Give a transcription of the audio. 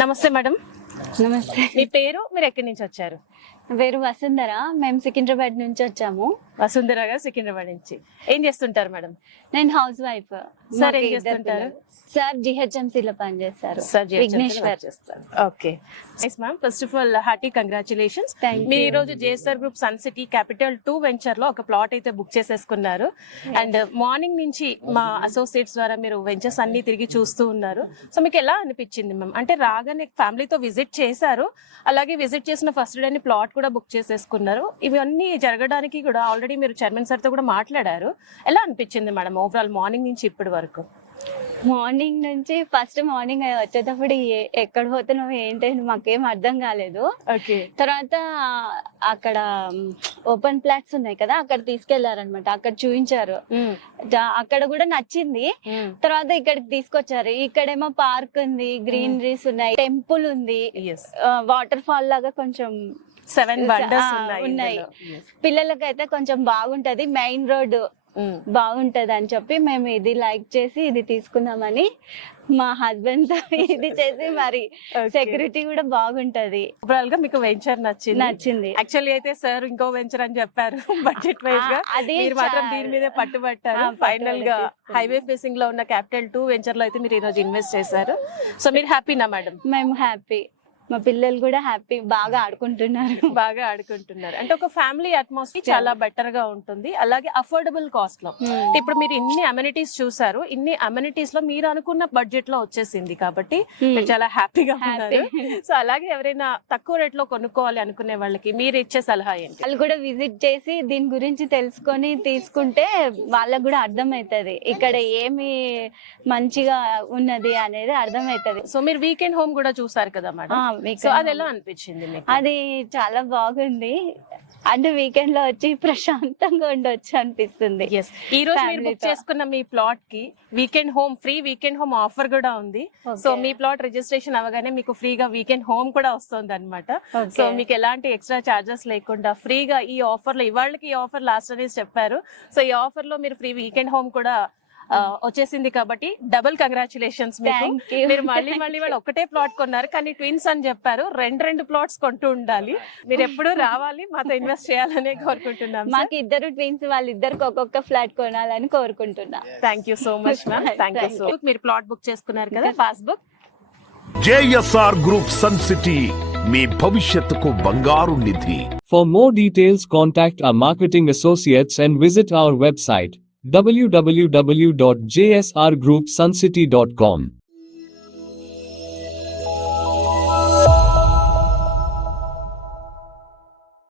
నమస్తే మేడం. నమస్తే. మీ పేరు, మీరు ఎక్కడి నుంచి వచ్చారు? నా పేరు వసుంధర. మేము సికింద్రాబాద్ నుంచి వచ్చాము. వసుంధర గారు సికింద్రాబాద్ నుంచి. ఏం చేస్తుంటారు మేడం? నేను హౌస్ వైఫ్. సార్ ఏం చేస్తుంటారు? సార్ GHMC లో పనిచేస్తారు. సార్ విఘ్నేశ్వర్ చేస్తారు. Okay nice ma'am. First of all hearty congratulations. Thank మీరు you. ఈ రోజు JSR group Sun City Capital 2 venture లో ఒక ప్లాట్ అయితే బుక్ చేసేసుకున్నారు. అండ్ మార్నింగ్ నుంచి మా అసోసియేట్స్ ద్వారా మీరు వెంచర్స్ అన్ని తిరిగి చూస్తూ ఉన్నారు. సో మీకు ఎలా అనిపించింది మ్యామ్? అంటే రాగానే ఫ్యామిలీతో విజిట్ చేశారు, అలాగే విజిట్ చేసిన ఫస్ట్ డేని ప్లాట్ కూడా బుక్ చేసేసుకున్నారు. ఇవన్నీ జరగడానికి కూడా ఆల్రెడీ మీరు చైర్మన్ సార్ తో కూడా మాట్లాడారు. ఎలా అనిపించింది మేడం ఓవరాల్ మార్నింగ్ నుంచి ఇప్పటి వరకు? మార్నింగ్ నుంచి ఫస్ట్ మార్నింగ్ వచ్చేటప్పుడు ఎక్కడ పోతున్నాం ఏంటంటే మాకేం అర్థం కాలేదు. ఓకే. తర్వాత అక్కడ ఓపెన్ ప్లాట్స్ ఉన్నాయి కదా, అక్కడ తీసుకెళ్లారనమాట. అక్కడ చూపించారు, అక్కడ కూడా నచ్చింది. తర్వాత ఇక్కడికి తీసుకొచ్చారు. ఇక్కడేమో పార్క్ ఉంది, గ్రీనరీస్ ఉన్నాయి, టెంపుల్ ఉంది, వాటర్ ఫాల్ లాగా కొంచెం 7 వండర్స్ ఉన్నాయి. పిల్లలకైతే కొంచెం బాగుంటది, మెయిన్ రోడ్ బాగుంటది అని చెప్పి మేము ఇది లైక్ చేసి ఇది తీసుకుందామని మా హస్బెండ్ తో ఇది చేసి, మరి సెక్యూరిటీ కూడా బాగుంటది. ఓవరాల్ గా మీకు వెంచర్ నచ్చింది. యాక్చువల్లీ అయితే సార్ ఇంకో వెంచర్ అని చెప్పారు బడ్జెట్ వైజ్ గా, అది మీరు మాత్రం దీని మీదే పట్టుబట్టారు. ఫైనల్ గా హైవే ఫేసింగ్ లో ఉన్న క్యాపిటల్ 2 వెంచర్ లో అయితే మీరు ఈ రోజు ఇన్వెస్ట్ చేశారు. సో మీరు హ్యాపీనా మేడం? మేము హ్యాపీ, మా పిల్లలు కూడా హ్యాపీ, బాగా ఆడుకుంటున్నారు. అంటే ఒక ఫ్యామిలీ అట్మాస్ఫియర్ చాలా బెటర్ గా ఉంటుంది, అలాగే అఫోర్డబుల్ కాస్ట్ లో. ఇప్పుడు మీరు ఇన్ని అమెనిటీస్ చూసారు, ఇన్ని అమెనిటీస్ లో మీరు అనుకున్న బడ్జెట్ లో వచ్చేసింది కాబట్టి మీరు చాలా హ్యాపీగా ఉన్నారు. సో అలాగే ఎవరైనా తక్కువ రేట్ లో కొనుక్కోవాలి అనుకునే వాళ్ళకి మీరు ఇచ్చే సలహా ఏంటి? వాళ్ళు కూడా విజిట్ చేసి దీని గురించి తెలుసుకొని తీసుకుంటే వాళ్ళకు కూడా అర్థమవుతుంది ఇక్కడ ఏమి మంచిగా ఉన్నది అనేది అర్థమవుతుంది. సో మీరు వీకెండ్ హోమ్ కూడా చూసారు కదా మేడం, సో అది ఎలా అనిపించింది మీకు? అది చాలా బాగుంది. అంటే వీకెండ్ లో వచ్చి ప్రశాంతంగా ఉండొచ్చు అనిపిస్తుంది. ఈ రోజు మీరు బుక్ చేసుకున్న మీ ప్లాట్ కి weekend home free weekend home offer కూడా ఉంది. సో మీ ప్లాట్ రిజిస్ట్రేషన్ అవగానే మీకు ఫ్రీగా వీకెండ్ హోమ్ కూడా వస్తుంది అనమాట. సో మీకు ఎలాంటి ఎక్స్ట్రా చార్జెస్ లేకుండా ఫ్రీగా ఈ ఆఫర్ లో, ఇవాళకి ఈ ఆఫర్ లాస్ట్ అనేది చెప్పారు. సో ఈ ఆఫర్ లో మీరు ఫ్రీ వీకెండ్ హోమ్ కూడా వచ్చేసింది కాబట్టి డబుల్ కంగ్రాచులేషన్స్ మీకు. మీరు మళ్ళీ వాళ్ళు ఒకటే ప్లాట్ కొన్నారు కానీ ట్విన్స్ అని చెప్పారు. రెండు ప్లాట్స్ కొంటూ ఉండాలి. మీరు ఎప్పుడు రావాలి, మాతో ఇన్వెస్ట్ చేయాలనే కోరుకుంటున్నాం. మాకు ఇద్దరు ట్విన్స్, వాళ్ళిద్దరికి ఒక్కొక్క ఫ్లాట్ కొనాలని కోరుకుంటున్నా. Thank you so much ma'am. Thank you so much. మీరు ప్లాట్ బుక్ చేసుకున్నారు కదా, passbook. JSR Group Sun City, మీ భవిష్యత్తుకు బంగారు నిధి. For more details, contact our marketing associates and visit our website www.jsrgroupsuncity.com.